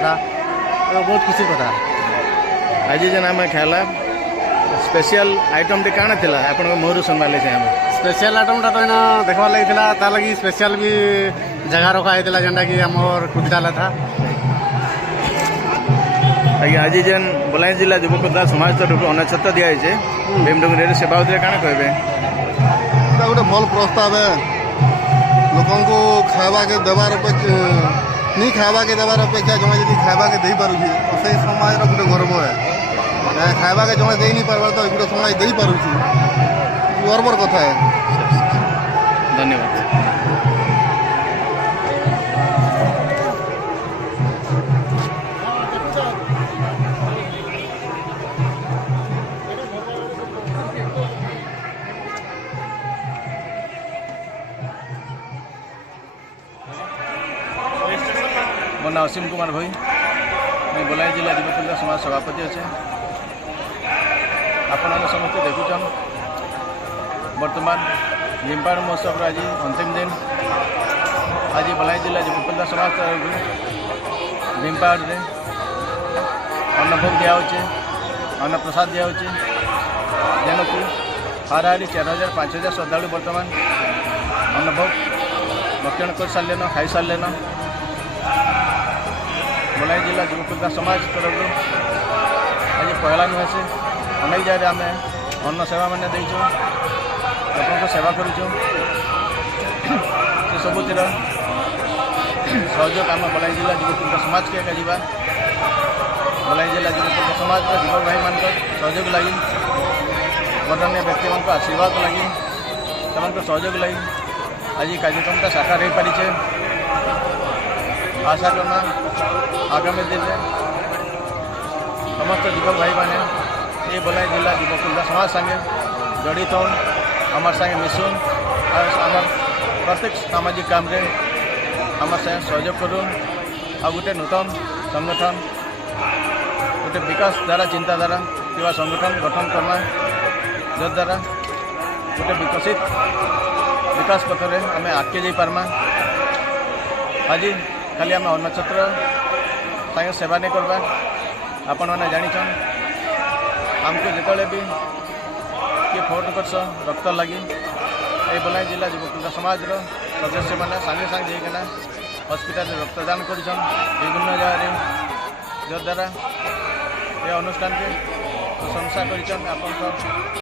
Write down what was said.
बहुत खुशी कथा आज जेन आम खाला स्पेशल आइटम टी काଣା थिला आपण मोहरु संभाले से हम स्पेशल आइटमटा तो इना देखवा लगी तार लगी स्पेशल भी जगह रखा होता जेनटा कि आमर कुदाला था। आज्ञा आज जेन बलांगीर जिला युवकोद्धार समाज तरफ अनाछत्र दिखाई भीमडुंगरी से बाबद काଣା कहबे गोटे भल प्रस्ताव है लोक खावा के देवार नहीं खावा के देवार अपेक्षा जमा जी खावा के दे पारे तो से समाज गोटे गर्व है खावा के जमा दे नहीं पार्बार तो गोटे समाज दे पारे गर्वर कथा है। धन्यवाद। मो ना असीम कुमार भाई मैं बलांगीर जिला युवकोद्धार समाज सभापति अच्छे आपण समस्त देखुन वर्तमान भीमपाड़ महोत्सव आज अंतिम दिन आज बलांगीर जिला युवकोद्धार समाज तरफ भीमपाड़ में अन्नभोग दिहे अन्न प्रसाद दिहे जेन कि हाराहारी 4000-5000 श्रद्धालु वर्तमान अन्नभोग भक्षण कर सारे खाई सारे बलांगीर जिला युवकोद्धार समाज तरफ आज पहला नुहे से अनेक जगह आम अन्न सेवा मान देचु लोक सेवा करुचु से सबुतिर सहयोग आम बलांगीर जिला युवकोद्धार समाज के जावा बलांगीर जिला युवकोद्धार समाज युवक भाई मान सहयोग लगी बरण्य व्यक्ति मान आशीर्वाद लगी से सहयोग लगी आज कार्यक्रम साकार हो पारिछे। आशा करना आगामी दिन में समस्त युवक भाई मैंने ये बलांगीर जिला युवकोद्धार समाज संगे जड़ित हन आम संगे मिसुन आम प्रत्येक सामाजिक काम रे आम संगे सहयोग करूँ आ गोटे नूतन संगठन गोटे विकास द्वारा चिंताधारा कि संगठन गठन करना जद्वारा गोटे विकसित विकास पथ में आम आगे जा पार्मा। आज खाली आम अन्नछत्र संगे सेवा नहीं करवा आपण मैंने जानिछन आमको जिते भी किए फोन करस रक्त लगी ये बलांगीर जिला युवकोद्धार समाज सदस्य मैंने सागे सागे जाइना हस्पिटाल रक्तदान कर विभिन्न जगह जद्वारा ये अनुष्ठान के प्रशंसा कर।